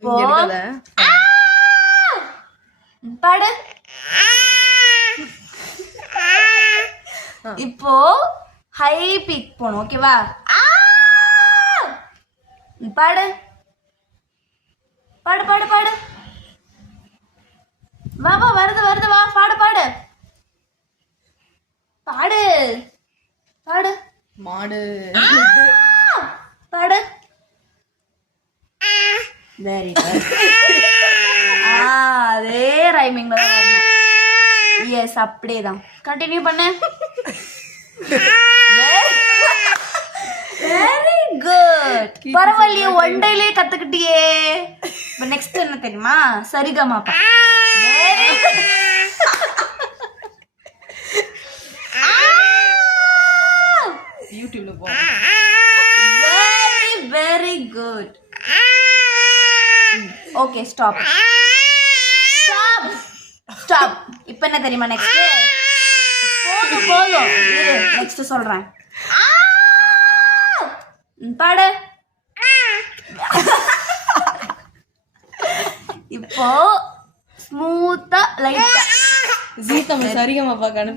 இப்போ பாடு. இப்போ ஹை பிக் போணும். ஓகேவா? பாடு பாடு பாடு பாடு. வா வா, வருது வருது, வா பாடு பாடு பாடு பாடு. மாடு பாடு. Very good. அதே ரைமிங்ல தான் வரணும். எஸ், அப்படியே தான். கண்டினியூ பண்ணு. Very good. பரவாயில்லையே, ஒன் டேலயே கத்துக்கிட்டியே. இப்ப நெக்ஸ்ட் என்ன தெரியுமா? சரிகமாப்பா. வெரி யூடியூப்ல போ. Very very good. Okay, stop stop stop. இப்போ என்ன தெரியுமா நெக்ஸ்ட்? போதும் போதும், இரு நெக்ஸ்ட் சொல்றேன். பாடு. இப்போ ஸ்மூத்தா லைட்டா ஜீ தமிழ் சரிகமாப்பா